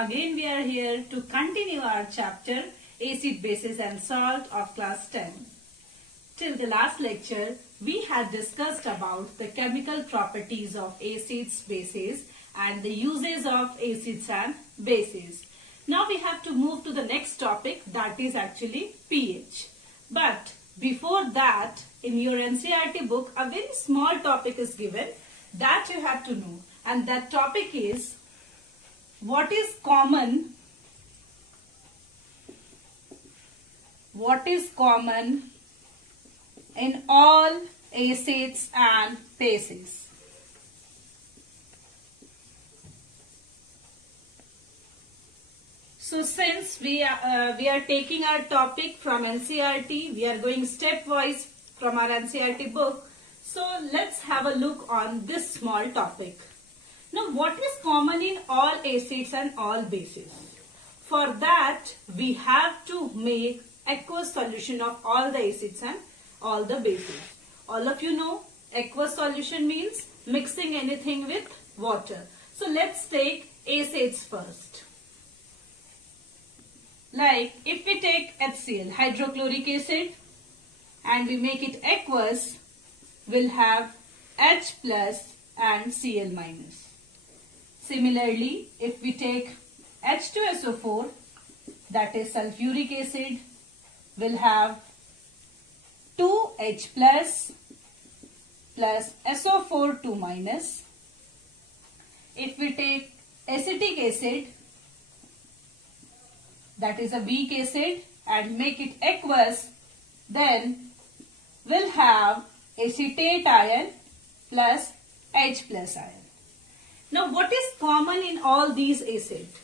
again we are here to continue our chapter Acid, Bases and Salt of class 10. Till the last lecture, we had discussed about the chemical properties of acids, bases and the uses of acids and bases. Now we have to move to the next topic, that is actually pH. But before that, in your NCERT book, a very small topic is given that you have to know, and that topic is what is common in all acids and bases. So since we are taking our topic from NCERT, we are going stepwise from our NCERT book. So let's have a look on this small topic. Now, what is common in all acids and all bases? For that, we have to make aqueous solution of all the acids and all the bases. All of you know aqueous solution means mixing anything with water. So let's take acids first. Like if we take HCl, hydrochloric acid, and we make it aqueous, we'll have H plus and Cl minus. Similarly, if we take H2SO4, that is sulfuric acid, we'll have 2H plus SO4 2 minus. If we take acetic acid, that is a weak acid, and make it aqueous, then we'll have acetate ion plus H plus ion. Now what is common in all these acids?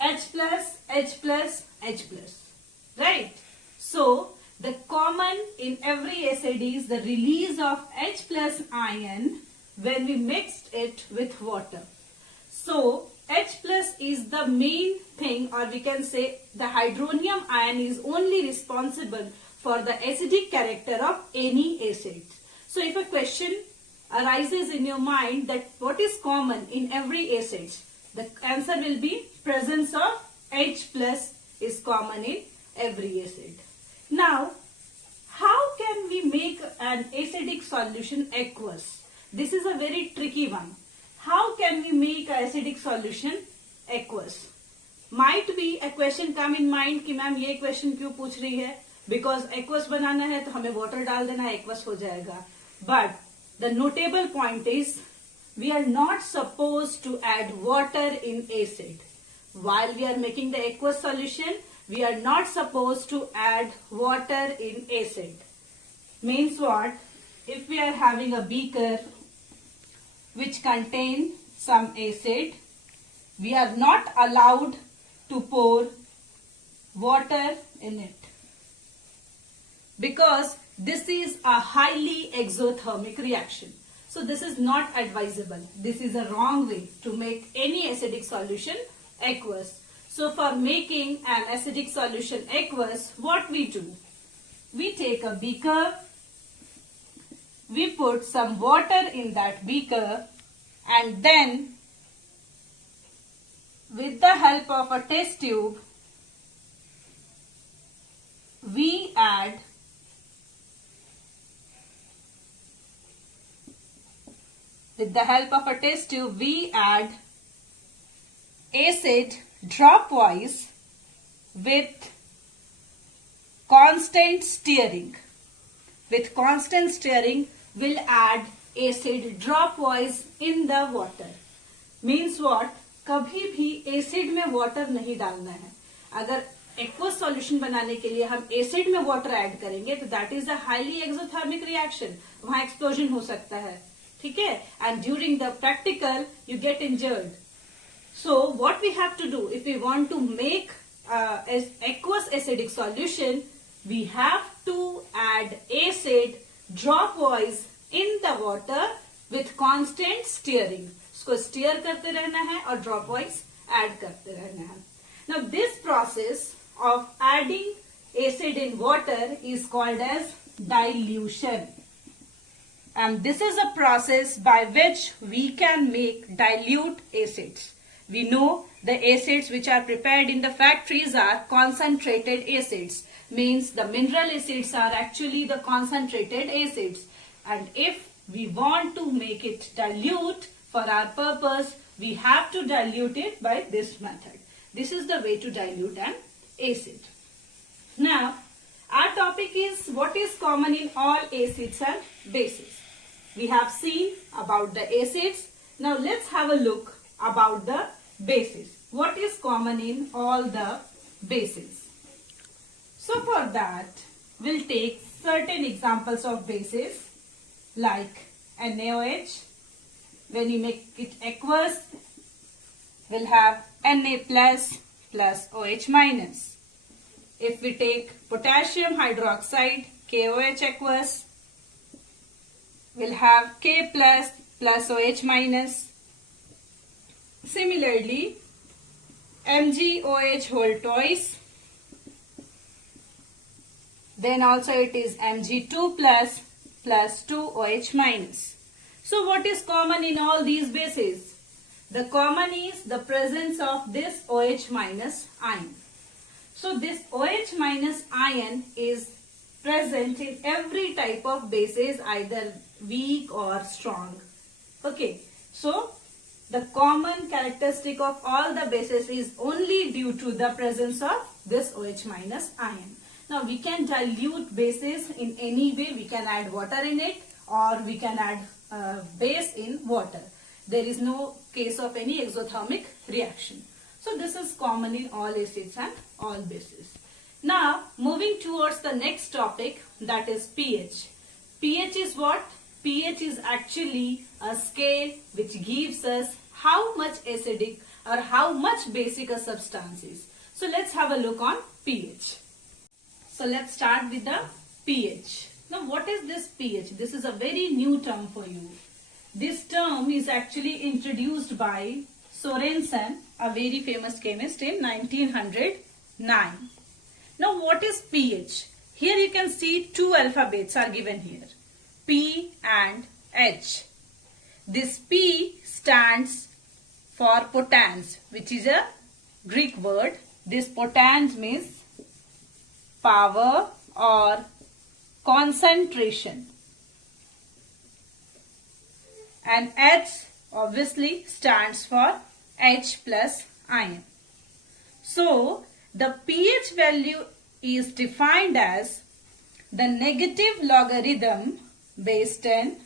H plus, H plus, H plus, right? So the common in every acid is the release of H plus ion when we mixed it with water. So H plus is the main thing, or we can say the hydronium ion is only responsible for the acidic character of any acid. So if a question arises in your mind that what is common in every acid, the answer will be presence of H plus is common in every acid. Now, how can we make an acidic solution aqueous? This is a very tricky one. How can we make an acidic solution aqueous? Might be a question come in mind कि ma'am ये question क्यों पूछ रही है? Because aqueous बनाना है तो हमें water डाल देना है, aqueous हो जाएगा. But the notable point is we are not supposed to add water in acid. While we are making the aqueous solution, we are not supposed to add water in acid. Means what? If we are having a beaker which contains some acid, we are not allowed to pour water in it, because this is a highly exothermic reaction. So this is not advisable. This is a wrong way to make any acidic solution aqueous. So for making an acidic solution aqueous, what we do? We take a beaker, we put some water in that beaker, and then with the help of a test tube, we add acid dropwise with constant stirring. With constant stirring, we'll add acid dropwise in the water. Means what? कभी भी acid में water नहीं डालना है. अगर aqueous solution बनाने के लिए हम एसिड में वाटर ऐड करेंगे तो that is a highly exothermic reaction. वहां एक्सप्लोजन हो सकता है. ठीक है? And during the practical you get injured. So what we have to do if we want to make aqueous acidic solution, we have to add acid dropwise in the water with constant stirring. उसको stir करते रहना है और dropwise add करते रहना है. Now this process of adding acid in water is called as dilution. And this is a process by which we can make dilute acids. We know the acids which are prepared in the factories are concentrated acids. Means the mineral acids are actually the concentrated acids. And if we want to make it dilute for our purpose, we have to dilute it by this method. This is the way to dilute an acid. Now, our topic is what is common in all acids and bases. We have seen about the acids. Now, let's have a look about the bases. What is common in all the bases? So, for that, we'll take certain examples of bases like NaOH. When you make it aqueous, we'll have Na plus OH minus. If we take potassium hydroxide, KOH aqueous, we'll have K plus OH minus. Similarly, MgOH whole twice. Then also it is Mg2 plus 2OH minus. So what is common in all these bases? The common is the presence of this OH minus ion. So this OH minus ion is present in every type of bases, either weak or strong. Okay, so the common characteristic of all the bases is only due to the presence of this OH minus ion. Now we can dilute bases in any way. We can add water in it or we can add base in water. There is no case of any exothermic reaction. So this is common in all acids and all bases. Now moving towards the next topic, that is pH. pH is what? pH is actually a scale which gives us how much acidic or how much basic a substance is. So let's have a look on pH. So let's start with the pH. Now what is this pH? This is a very new term for you. This term is actually introduced by Sorensen, a very famous chemist, in 1909. Now what is pH? Here you can see two alphabets are given here, P and H. This P stands for potans, which is a Greek word. This potans means power or concentration. And H obviously stands for H plus ion. So the pH value is defined as the negative logarithm base 10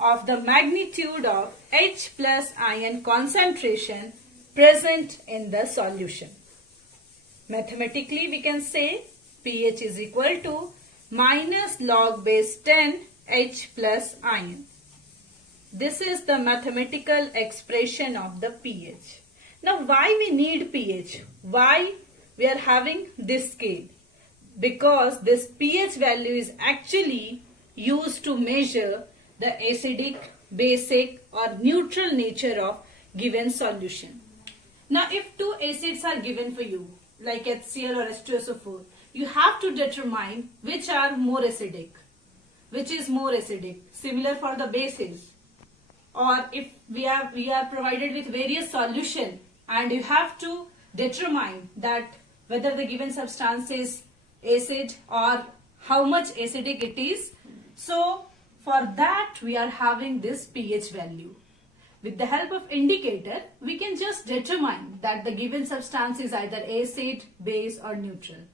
of the magnitude of H plus ion concentration present in the solution. Mathematically we can say pH is equal to minus log base 10 H plus ion. This is the mathematical expression of the pH. Now why we need pH? Why we are having this scale? Because this pH value is actually used to measure the acidic, basic or neutral nature of given solution. Now if two acids are given for you, like HCl or H2SO4, you have to determine which are more acidic, which is more acidic. Similar for the bases. Or if we are provided with various solution and you have to determine that whether the given substance is acid or how much acidic it is. So for that we are having this pH value. With the help of indicator, we can just determine that the given substance is either acid, base or neutral.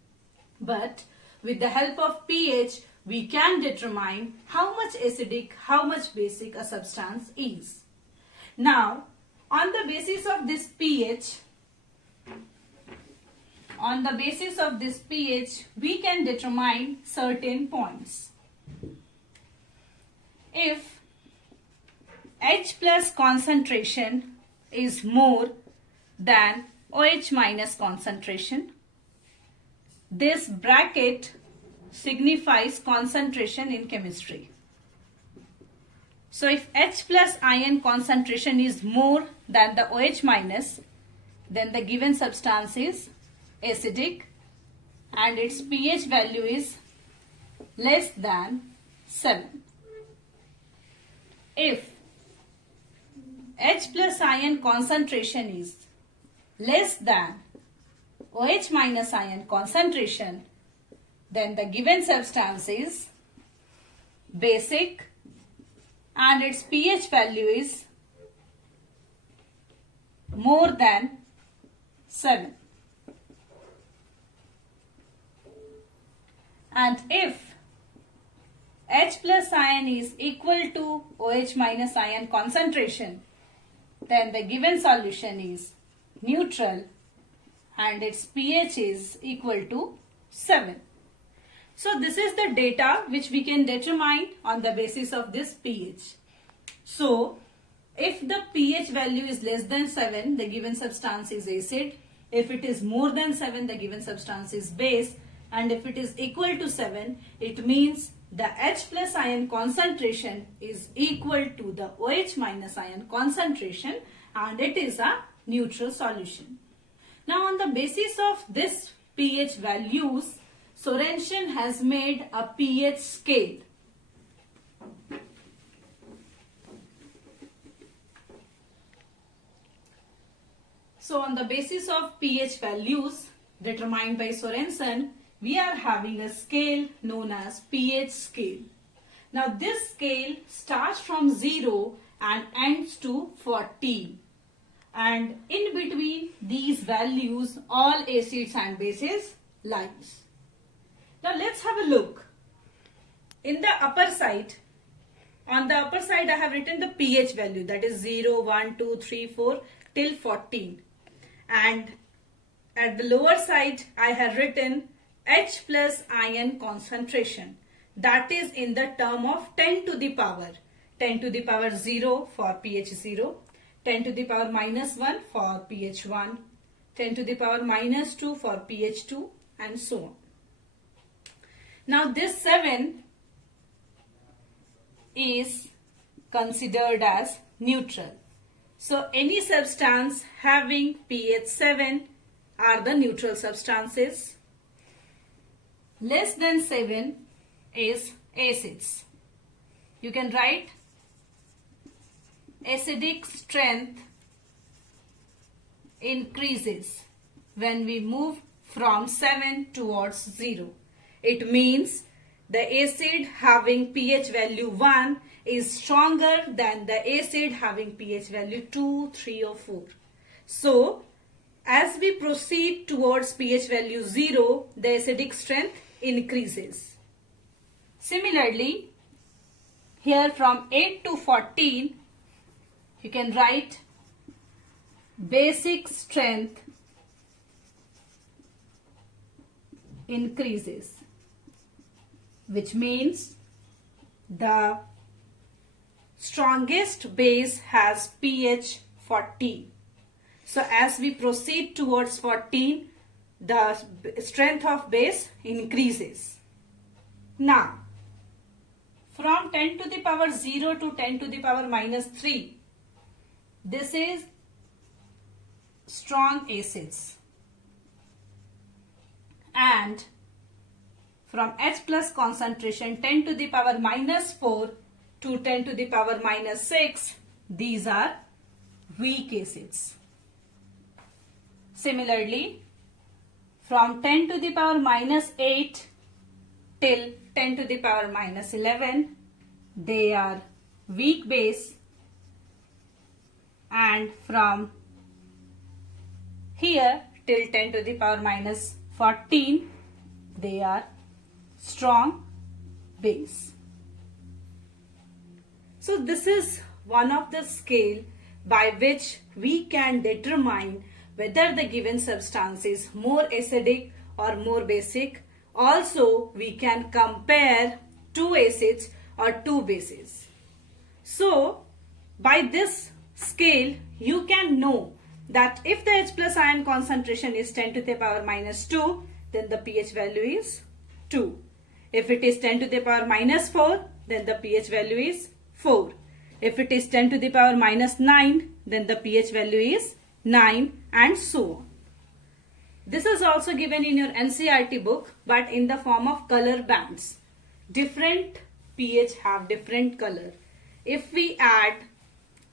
But with the help of pH, we can determine how much acidic, how much basic a substance is. Now, on the basis of this pH, we can determine certain points. If H plus concentration is more than OH minus concentration, this bracket signifies concentration in chemistry. So if H plus ion concentration is more than the OH minus, then the given substance is acidic and its pH value is less than 7. If H plus ion concentration is less than OH minus ion concentration, then the given substance is basic and its pH value is more than 7. And if H plus ion is equal to OH minus ion concentration, then the given solution is neutral and its pH is equal to 7. So this is the data which we can determine on the basis of this pH. So if the pH value is less than 7, the given substance is acid. If it is more than 7, the given substance is base. And if it is equal to 7, it means the H plus ion concentration is equal to the OH minus ion concentration and it is a neutral solution. Now on the basis of this pH values, Sorensen has made a pH scale. So on the basis of pH values determined by Sorensen, we are having a scale known as pH scale. Now this scale starts from 0 and ends to 14. And in between these values, all acids and bases lies. Now let's have a look. In the upper side, on the upper side I have written the pH value, that is 0, 1, 2, 3, 4 till 14. And at the lower side I have written H plus ion concentration, that is in the term of 10 to the power. 10 to the power 0 for pH 0, 10 to the power minus 1 for pH 1, 10 to the power minus 2 for pH 2 and so on. Now this 7 is considered as neutral. So any substance having pH 7 are the neutral substances. Less than 7 is acids. You can write acidic strength increases when we move from 7 towards 0. It means the acid having pH value 1 is stronger than the acid having pH value 2, 3 or 4. So as we proceed towards pH value 0, the acidic strength increases. Similarly, here from 8 to 14, you can write basic strength increases, which means the strongest base has pH 14. So as we proceed towards 14, the strength of base increases. Now, from 10 to the power 0 to 10 to the power minus 3, this is strong acids. And from H plus concentration 10 to the power minus 4 to 10 to the power minus 6, these are weak acids. Similarly, from 10 to the power minus 8 till 10 to the power minus 11, they are weak base, and from here till 10 to the power minus 14, they are strong base. So this is one of the scale by which we can determine whether the given substance is more acidic or more basic. Also, we can compare two acids or two bases. So, by this scale, you can know that if the H plus ion concentration is 10 to the power minus 2, then the pH value is 2. If it is 10 to the power minus 4, then the pH value is 4. If it is 10 to the power minus 9, then the pH value is 9 and so on. This is also given in your NCERT book, but in the form of color bands. Different pH have different color. If we add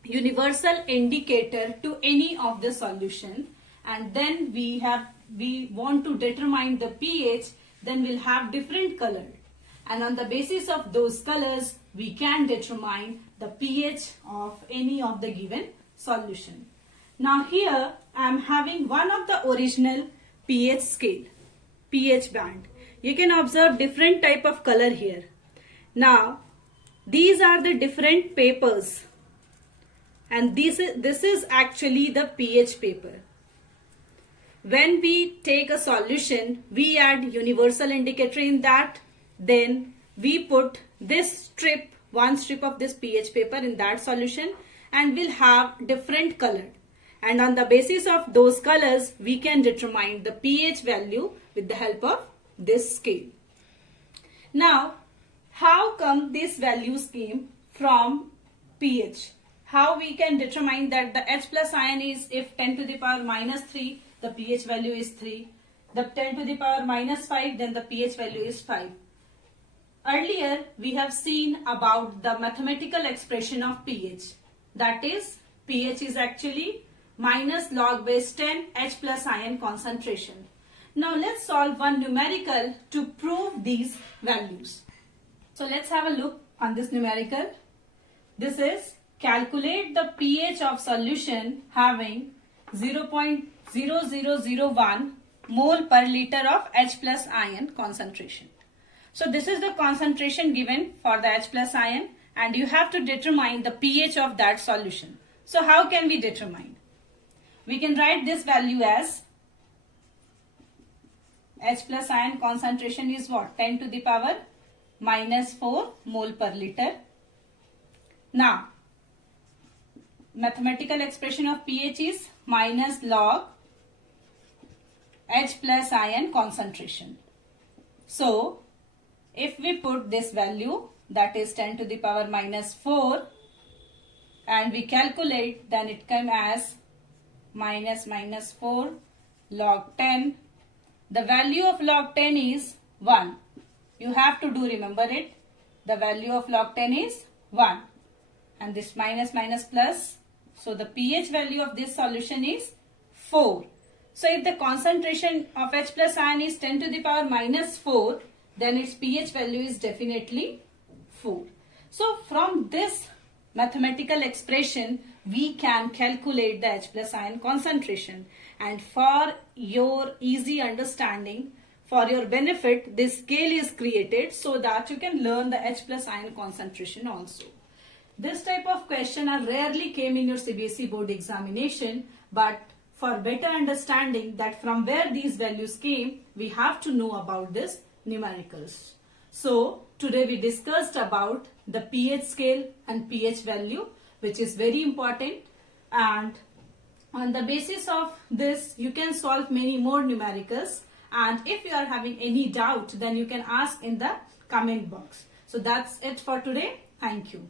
universal indicator to any of the solution and then we want to determine the pH, then we'll have different color. And on the basis of those colors, we can determine the pH of any of the given solution. Now here I am having one of the original pH scale, pH band. You can observe different type of color here. Now these are the different papers, and this is actually the pH paper. When we take a solution, we add universal indicator in that, then we put this strip, one strip of this pH paper in that solution, and we'll have different color. And on the basis of those colors, we can determine the pH value with the help of this scale. Now, how come these values came from pH? How we can determine that the H plus ion is, if 10 to the power minus 3, the pH value is 3. The 10 to the power minus 5, then the pH value is 5. Earlier, we have seen about the mathematical expression of pH. That is, pH is actually minus log base 10 H plus ion concentration. Now let's solve one numerical to prove these values. So let's have a look on this numerical. This is calculate the pH of solution having 0.0001 mole per liter of H plus ion concentration. So this is the concentration given for the H plus ion, and you have to determine the pH of that solution. So how can we determine? We can write this value as H plus ion concentration is what? 10 to the power minus 4 mole per liter. Now, mathematical expression of pH is minus log H plus ion concentration. So, if we put this value, that is 10 to the power minus 4, and we calculate, then it comes as minus 4 log 10. The value of log 10 is 1. You have to do, remember it. The value of log 10 is 1. And this minus plus. So the pH value of this solution is 4. So if the concentration of H plus ion is 10 to the power minus 4, then its pH value is definitely 4. So from this mathematical expression, we can calculate the H plus ion concentration. And for your easy understanding, for your benefit, this scale is created so that you can learn the H plus ion concentration also. This type of question are rarely came in your CBSE board examination, but for better understanding that from where these values came, we have to know about this numericals. So today we discussed about the pH scale and pH value, which is very important, and on the basis of this you can solve many more numericals, and if you are having any doubt, then you can ask in the comment box. So that's it for today. Thank you.